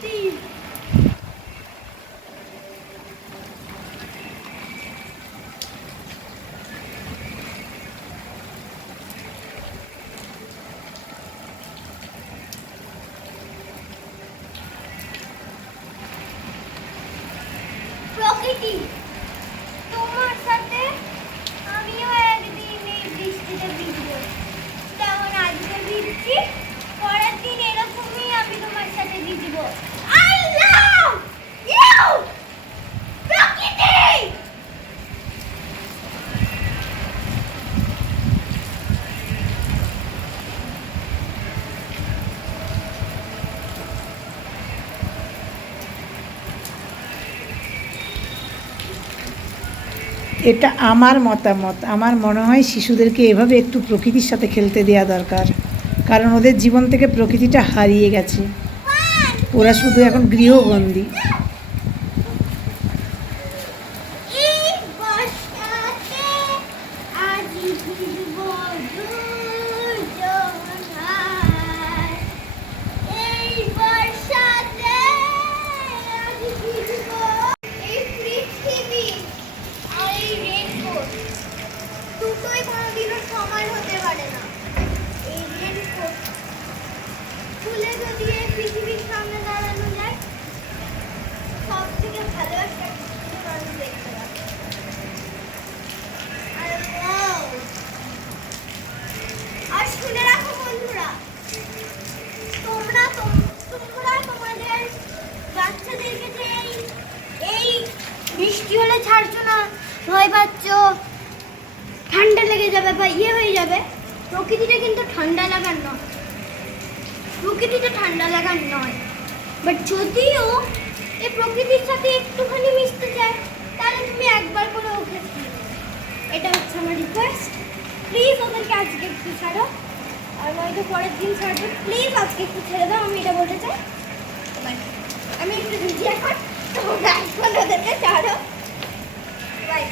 50. Thank you. এটা আমার মতামত। আমার মনে হয় শিশুদেরকে এভাবে একটু প্রকৃতির সাথে খেলতে দেওয়া দরকার। কারণ ওদের জীবন থেকে প্রকৃতিটা হারিয়ে গেছে। ওরা শুধু এখন গৃহবন্দী। বৃষ্টি হলে ছাড়ছো না, ভয় পাচ্ছ। ঠান্ডা লেগে যাবে বা ইয়ে হয়ে যাবে প্রকৃতিটা কিন্তু ঠান্ডা লাগার নয়। প্রকৃতিটা ঠান্ডা লাগার নয়। বাট যদিও এই প্রকৃতির সাথে একটুখানি মিশতে চায়, তাহলে তুমি একবার করে ওকে এটা হচ্ছে আমার রিকোয়েস্ট প্লিজ ওদেরকে আজকে একটু ছাড়ো। আর নয়তো পরের দিন ছাড়বে। প্লিজ আজকে একটু ছেড়ে দাও, আমি এটা বলতে চাই। আমি একটু ভিজি এখন। তোমরা এখন ওদেরকে ছাড়ো বাই